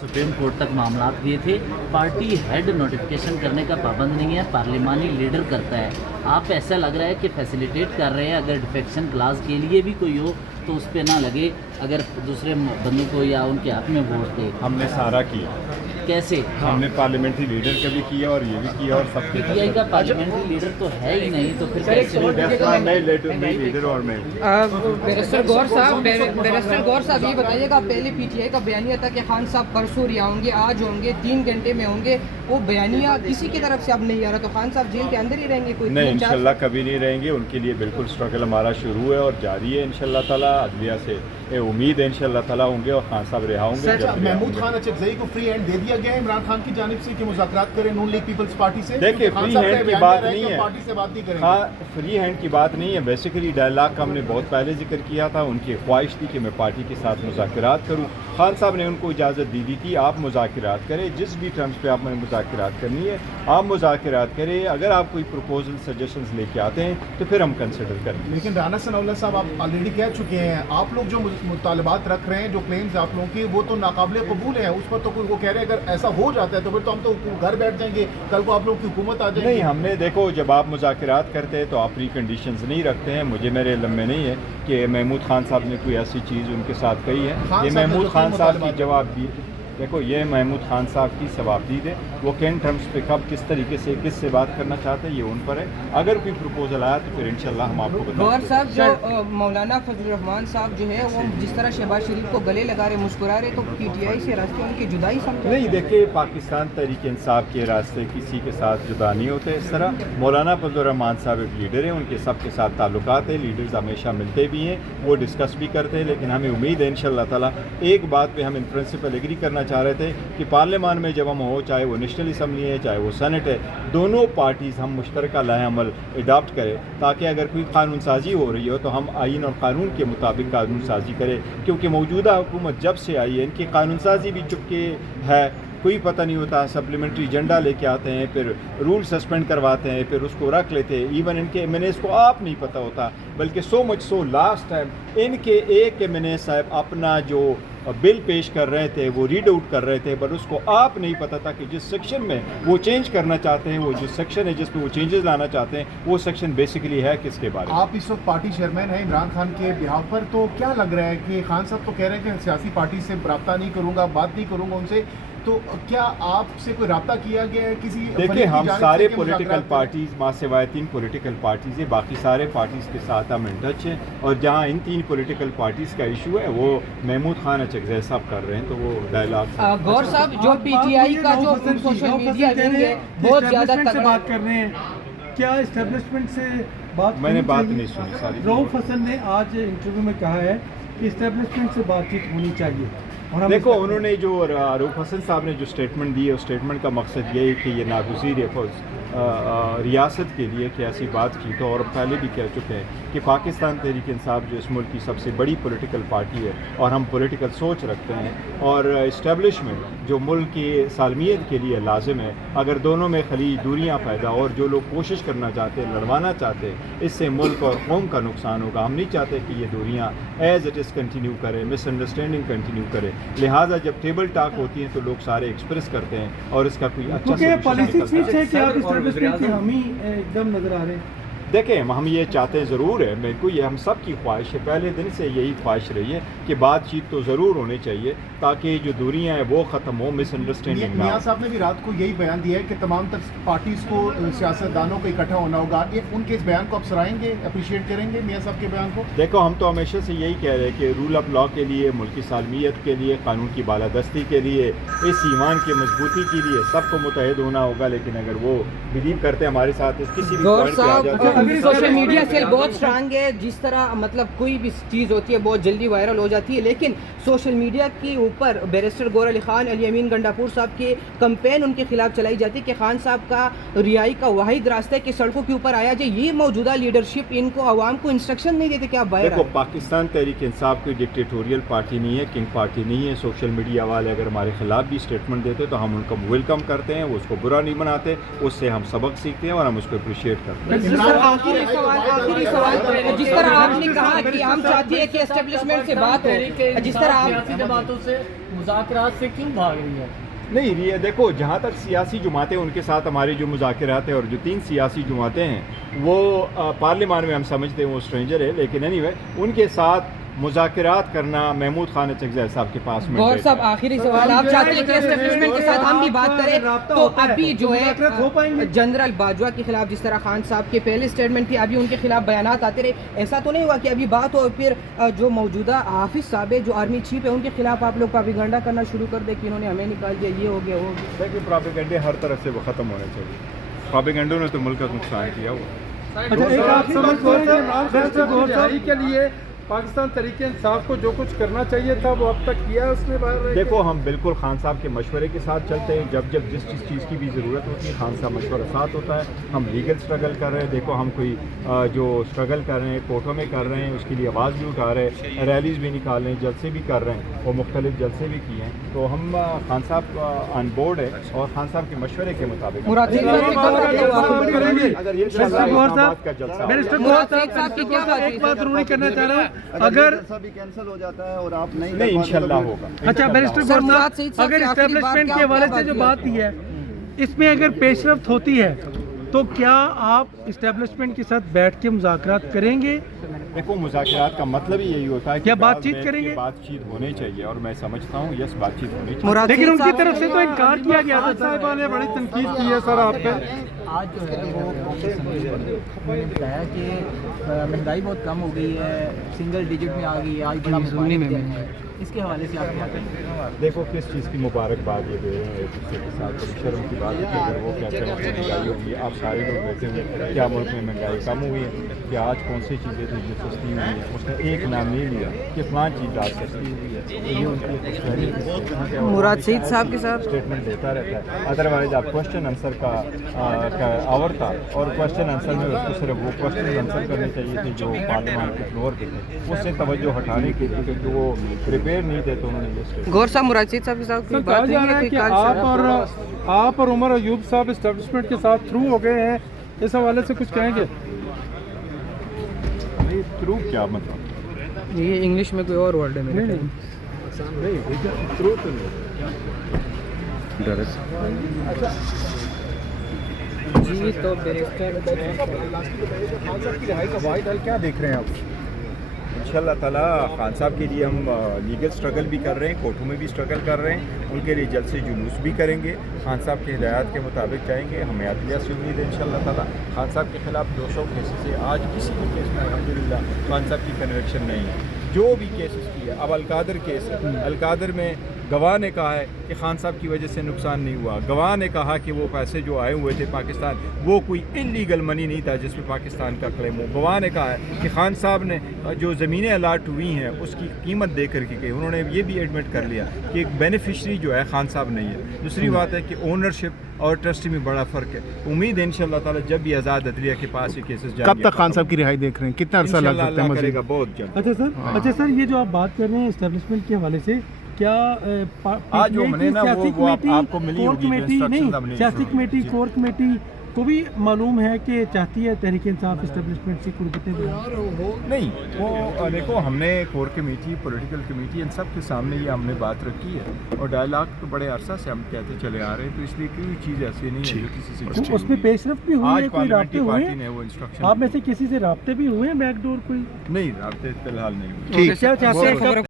Supreme court तक मामला गए थे। पार्टी हेड नोटिफिकेशन करने का पाबंद नहीं है, पार्लिमानी लीडर करता है। आप ऐसा लग रहा है कि फैसिलिटेट कर रहे हैं, अगर डिफेक्शन क्लास के लिए भी कोई हो तो उस पर ना लगे, अगर दूसरे बंदों को या उनके हक में वोट दे। हमने सारा किया, कैसे? हमने पार्लियामेंट्री लीडर का भी किया और ये भी किया और सब पीटीआई का पार्लियामेंट्री लीडर तो है ही नहीं, तो फिर कैसे? लीडर और मैं बैरिस्टर गौर साहब ये बताइएगा, पहले पीटीआई का बयानिया था कि खान साहब परसों रिहा होंगे, आज होंगे, 3 घंटे में होंगे, वो बयानिया किसी की तरफ से अब नहीं आ रहा, तो खान साहब जेल के अंदर ही रहेंगे? कोई नहीं, इंशाल्लाह कभी नहीं रहेंगे। उनके लिए बिल्कुल स्ट्रगल हमारा शुरू है और जारी है इंशाल्लाह ताला। अदलिया से उम्मीद है इंशाल्लाह ताला होंगे और खान साहब रिहा होंगे। महमूद खान अचकज़ई को फ्री हैंड दे दिया गया है इमरान खान की जानिब से कि मुज़ाकरात करें नून लीग पीपल्स पार्टी से। देखिए, फ्री हैंड की बात नहीं है, पार्टी से बात नहीं करेंगे। हाँ, फ्री हैंड की बात नहीं है। बेसिकली डायलॉग का हमने बहुत पहले जिक्र किया था। उनकी ख्वाहिश थी कि मैं पार्टी के साथ मुज़ाकरात करूँ। खान साहब ने उनको इजाज़त दी थी आप मुज़ाकरात करें, जिस भी टर्म्स पे आपने मुज़ाकरात करनी है आप मुज़ाकरात करें। अगर आप कोई प्रपोजल सजेशंस लेके आते हैं तो फिर हम कंसिडर करेंगे। लेकिन राना सनाउल्लाह साहब आप ऑलरेडी कह चुके हैं, आप लोग जो मुतालबात रख रहे हैं, जो क्लेम्स आप लोगों के, वो तो नाकाबिले कबूल हैं। उस पर तो कोई वो कह रहे हैं अगर ऐसा हो जाता है तो फिर तो हम तो घर बैठ जाएंगे, कल को आप लोग की हुकूमत आ जाएगी। नहीं, हमने देखो जब आप मुज़ाकरात करते हैं तो आप प्री कंडीशंस नहीं रखते हैं। मुझे मेरे इल्म में नहीं है कि महमूद खान साहब ने कोई ऐसी चीज़ उनके साथ कही है। ये महमूद खान साहब की जवाब दी। देखो, ये महमूद खान साहब की सवाबदीद है, वो किन टर्म्स पे कब किस तरीके से किससे बात करना चाहते हैं ये उन पर है। अगर कोई प्रपोजल आया तो फिर इंशाल्लाह हम आपको गौर बताएंगे। साहब, जो मौलाना फजल रहमान साहब जो है वो जिस तरह शहबाज शरीफ को गले लगा रहे, मुस्कुरा रहे, तो पीटीआई से रास्ते उनकी जुदाई समझे? नहीं, देखिए, पाकिस्तान तहरीक इंसाफ के रास्ते किसी के साथ जुदा नहीं होते इस तरह। मौलाना फजल रहमान साहब एक लीडर हैं, उनके सबके साथ ताल्लुकात है, लीडर्स हमेशा मिलते भी हैं, वो डिस्कस भी करते हैं। लेकिन हमें उम्मीद है इंशाल्लाह ताला, एक बात पे हम इन प्रिंसिपल एग्री करना चाह रहे थे कि पार्लियामान में जब हम हो, चाहे वो नेशनल असम्बली है चाहे वो सेनेट है, दोनों पार्टीज़ हम मुश्तरका लाए अमल अडॉप्ट करें, ताकि अगर कोई कानून साजी हो रही हो तो हम आइन और कानून के मुताबिक कानून साजी करें। क्योंकि मौजूदा हुकूमत जब से आई है इनकी कानून साजी भी चुपके है, कोई पता नहीं होता। सप्लीमेंट्री एजेंडा लेके आते हैं, फिर रूल सस्पेंड करवाते हैं, फिर उसको रख लेते हैं। इवन इनके एमएनएस को आप नहीं पता होता, बल्कि so much so last time इनके एक एमएनए साहब अपना जो बिल पेश कर रहे थे वो रीड आउट कर रहे थे, पर उसको आप नहीं पता था कि जिस सेक्शन में वो चेंज करना चाहते हैं, वो जिस सेक्शन है जिस पे वो चेंजेस लाना चाहते हैं, वो सेक्शन बेसिकली है किसके बारे में। आप इस वक्त पार्टी चेयरमैन हैं इमरान खान के बिहाफ पर, तो क्या लग रहा है कि खान साहब तो कह रहे हैं कि सियासी पार्टी से रब्ता नहीं करूँगा, बात नहीं करूँगा उनसे, तो क्या आपसे कोई रब्ता किया गया है किसी? देखिए, हम सारे पॉलिटिकल पार्टीज़, माँ सिवाय 3 पॉलिटिकल पार्टीज़ है, बाकी सारे पार्टीज़ के साथ हम इन टच हैं। और जहाँ इन 3 पॉलिटिकल पार्टीज़ का इशू है वो महमूद खान अचकज़ई साहब कर रहे हैं, तो वो डायलॉग। गौर साहब, जो पीटीआई का जो सोशल मीडिया है बहुत ज़्यादा बात कर रहे हैं, क्या इस्टेब्लिशमेंट से बात? मैंने बात नहीं सुनी सारी। रऊफ हसन ने आज इंटरव्यू में कहा है कि इस्टेब्लिशमेंट से बातचीत होनी चाहिए। देखो, उन्होंने जो रऊफ हसन साहब ने जो स्टेटमेंट दी है, उस स्टेटमेंट का मकसद ये है कि ये नागुज़ीर रियासत के लिए कि ऐसी बात की तो, और पहले भी कह चुके हैं कि पाकिस्तान तहरीक इंसाफ जो इस मुल्क की सबसे बड़ी पॉलिटिकल पार्टी है और हम पॉलिटिकल सोच रखते हैं, और इस्टेब्लिशमेंट जो मुल्क की सालमियत के लिए लाजिम है, अगर दोनों में खली दूरियाँ पैदा और जो लोग कोशिश करना चाहते हैं, लड़वाना चाहते हैं, इससे मुल्क और कौम का नुकसान होगा। हम नहीं चाहते कि ये दूरियाँ एज इट इज़ कंटिन्यू करें, मिसअंडरस्टैंडिंग कंटिन्यू करें। लिहाजा जब टेबल टॉक होती है तो लोग सारे एक्सप्रेस करते हैं और इसका कोई अच्छा हम ही एकदम नजर आ रहे हैं। देखें, हम ये चाहते हैं ज़रूर है, मेरे को ये हम सब की ख्वाहिश है, पहले दिन से यही ख्वाहिश रही है कि बातचीत तो ज़रूर होनी चाहिए ताकि जो दूरियां हैं वो ख़त्म हो, मिसअंडरस्टैंडिंग ना हो। मियां साहब ने भी रात को यही बयान दिया है कि तमाम तर पार्टीज़ को, सियासतदानों को इकट्ठा होना होगा। उनके इस बयान को आप सराहेंगे, अप्रिशिएट करेंगे मियां साहब के बयान को? देखो, हम तो हमेशा से यही कह रहे हैं कि रूल ऑफ लॉ के लिए, मुल्क की सालमियत के लिए, कानून की बालादस्ती के लिए, इस ईमान की मजबूती के लिए सबको मुतहद होना होगा। लेकिन अगर वो बिलीव करते हैं हमारे साथ किसी भी पॉइंट पे आ जाते हैं, सोशल मीडिया सेल बहुत स्ट्रांग है, जिस तरह मतलब कोई भी चीज़ होती है बहुत जल्दी वायरल हो जाती है, लेकिन सोशल मीडिया के ऊपर बैरिस्टर गौर अली खान, अली अमीन गंडापुर साहब के कैंपेन उनके खिलाफ चलाई जाती है कि खान साहब का रिहाई का वाहिद रास्ता है कि सड़कों के ऊपर आया जाए। ये मौजूदा लीडरशिप इनको आवाम को इंस्ट्रक्शन नहीं देते कि आप बाहर देखो, पाकिस्तान तहरीक इंसाफ कोई डिक्टेटोरियल पार्टी नहीं है, किंग पार्टी नहीं है। सोशल मीडिया वाले अगर हमारे खिलाफ भी स्टेटमेंट देते तो हम उनको वेलकम करते हैं, उसको बुरा नहीं बनाते, उससे हम सबक सीखते हैं और हम उसको अप्रिशिएट करते हैं। آخری سوال جس طرح آپ نے کہا کہ ہم چاہتے ہیں کہ اسٹیبلشمنٹ سے بات ہو، جس طرح آپ باتوں سے مذاکرات سے کیوں بھاگ رہی ہے؟ نہیں یہ دیکھو، جہاں تک سیاسی جماعتیں ان کے ساتھ ہمارے جو مذاکرات ہیں، اور جو 3 سیاسی جماعتیں ہیں وہ پارلیمان میں ہم سمجھتے ہیں وہ اسٹرینجر ہے، لیکن اینی وے ان کے ساتھ مذاکرات کرنا محمود خان چکزئی صاحب کے پاس میں غور صاحب آخری سوال، آپ چاہتے ہیں کہ اسٹیبلشمنٹ کے ساتھ ہم بھی بات کریں تو ابھی جو ہے جنرل باجوہ کے خلاف جس طرح خان صاحب کے پہلے اسٹیٹمنٹ تھی، ابھی ان کے خلاف بیانات آتے رہے، ایسا تو نہیں ہوا کہ ابھی بات ہو پھر جو موجودہ حافظ صاحب ہے جو آرمی چیف ہے ان کے خلاف آپ لوگ پروپیگنڈا کرنا شروع کر دیں کہ انہوں نے ہمیں نکال دیا، یہ ہو گیا وہ ہو گیا؟ دیکھیے پروپیگنڈے ہر طرف سے وہ ختم ہونے چاہیے، پروپیگنڈوں نے تو ملک کا نقصان کیا ہوا۔ کے لیے پاکستان تحریک انصاف کو جو کچھ کرنا چاہیے تھا وہ اب تک کیا ہے اس نے باہر؟ دیکھو ہم بالکل خان صاحب کے مشورے کے ساتھ چلتے ہیں، جب جس چیز کی بھی ضرورت ہوتی ہے خان صاحب مشورہ ساتھ ہوتا ہے۔ ہم لیگل سٹرگل کر رہے ہیں، دیکھو ہم کوئی جو سٹرگل کر رہے ہیں کورٹوں میں کر رہے ہیں، اس کے لیے آواز بھی اٹھا رہے ہیں، ریلیز بھی نکال رہے ہیں، جلسے بھی کر رہے ہیں، اور مختلف جلسے بھی کیے ہیں، تو ہم خان صاحب آن بورڈ ہے اور خان صاحب کے مشورے کے مطابق ایک بات ضروری کرنا چاہ رہا ہوں، اگر بھی کینسل ہو جاتا ہے اور آپ نہیں نہیں انشاءاللہ ہوگا۔ اچھا بیرسٹر گور صاحب، اگر اسٹیبلشمنٹ کے حوالے سے جو بات کی ہے اس میں اگر پیش رفت ہوتی ہے تو کیا آپ اسٹیبلشمنٹ کے ساتھ بیٹھ کے مذاکرات کریں گے؟ دیکھو مذاکرات کا مطلب ہی یہی ہوتا ہے کہ کیا بات چیت کریں گے؟ بات چیت ہونی چاہیے، اور میں سمجھتا ہوں یس بات چیت ہونی چاہیے، لیکن ان کی طرف سے تو انکار کیا گیا تھا۔ صاحبہ نے بڑی تنقید کی ہے سر آپ پہ۔ آج جو ہے وہ انہوں نے بتایا کہ مہنگائی بہت کم ہو گئی ہے، سنگل ڈیجٹ میں آ گئی ہے، آج بڑا مبارک دن ہے، اس کے حوالے سے آپ کیا کہیں گے؟ دیکھو کس چیز کی مبارکباد یہ دے رہے ہیں ایک دوسرے کے ساتھ، بڑی شرم کی بات ہے کہ اگر وہ کہتے ہیں کہ مہنگائی ہوگی، آپ سارے لوگ بیٹھے ہوئے کیا ملک میں مہنگائی کم ہوئی ہے؟ کیا آج کون سی چیزیں تھیں جو سستی ہوئی ہیں؟ اس نے ایک نام نہیں لیا کہ فلاں چیز آج سستی ہوئی ہے، یہ ان کی خوشحالی مراد سعید صاحب کے ساتھ اسٹیٹمنٹ دیتا رہتا ہے۔ ادروائز آپ کوشچن آنسر کا آور تھا، اور کوشچن آنسر میں اس کو صرف وہ کوشچن آنسر کرنے چاہیے تھے جو پارلیمان کے فلور کے تھے، اس سے توجہ ہٹانے کے لیے کیونکہ وہ پریپیئر نہیں تھے، تو انہوں نے یہ اسٹیٹمنٹ۔ غور صاحب مراد سعید صاحب کے ساتھ کوئی کہا بات جا نہیں رہا ہے ہے کوئی کہ آپ اور عمر ایوب صاحب اسٹیبلشمنٹ کے ساتھ تھرو ہو گئے ہیں، اس حوالے سے کچھ کہیں گے؟ تھرو کیا مطلب؟ یہ انگلش میں کوئی اور ورڈ ہے میرے تھرو تو نہیں۔ جی تو بیرسٹر خان صاحب کی رہائی کا واحد حل کیا دیکھ رہے ہیں آپ؟ انشاءاللہ تعالیٰ خان صاحب کے لیے ہم لیگل سٹرگل بھی کر رہے ہیں، کورٹوں میں بھی سٹرگل کر رہے ہیں، ان کے لیے جلد سے جلوس بھی کریں گے، خان صاحب کی ہدایات کے مطابق جائیں گے۔ ہمیں عدلیہ سے امید ہے انشاءاللہ تعالیٰ۔ خان صاحب کے خلاف 200 کیسز ہے، آج کسی بھی کیس میں الحمدللہ خان صاحب کی کنوکشن نہیں ہے، جو بھی کیسز کی ہے۔ اب القادر کیس ہے، القادر میں گواہ نے کہا ہے کہ خان صاحب کی وجہ سے نقصان نہیں ہوا، گواہ نے کہا کہ وہ پیسے جو آئے ہوئے تھے پاکستان وہ کوئی انلیگل منی نہیں تھا جس میں پاکستان کا کلیم ہو۔ گواہ نے کہا ہے کہ خان صاحب نے جو زمینیں الاٹ ہوئی ہیں اس کی قیمت دے کر کے گئی، انہوں نے یہ بھی ایڈمٹ کر لیا کہ ایک بینیفیشری جو ہے خان صاحب نہیں ہے۔ دوسری بات ہے کہ اونرشپ اور ٹرسٹی میں بڑا فرق ہے۔ امید ہے انشاءاللہ تعالیٰ جب بھی آزاد عدلیہ کے پاس یہ کیسز جائیں گے، کب تک خان صاحب کی رہائی دیکھ رہے ہیں؟ کتنا عرصہ لگ انشاءاللہ سکتا ہے اللہ کرے مزید؟ گا بہت جلد۔ اچھا سر یہ جو آپ بات کر رہے ہیں اسٹیبلشمنٹ کے حوالے سے، کیا آج جو میں نے نا سیاسی وہ کمیٹی آپ کو ملی کور ہوگی جو کمیٹی instructions ہم نہیں نے سیاسی کمیٹی کور کمیٹی کو بھی معلوم ہے کہ چاہتی ہے تحریک انصاف اسٹیبلشمنٹ سے قربتیں دیں؟ نہیں، وہ دیکھو ہم نے کور کمیٹی، پولیٹیکل کمیٹی، ان سب کے سامنے یہ ہم نے بات رکھی ہے، اور ڈائلاگ تو بڑے عرصہ سے ہم کہتے چلے آ رہے ہیں، تو اس لیے کوئی چیز ایسی نہیں ہے جو کسی سے تو اس میں پیش رفت بھی ہوئی آج ہے، کوئی رابطے پارلیمنٹری ہوئے پارٹی نے ہیں وہ انسٹرکشن آپ میں سے کسی سے رابطے بھی ہوئے ہیں بیک ڈور کوئی؟ نہیں، رابطے فی الحال نہیں ہوئے۔ کیا چاہتے ہیں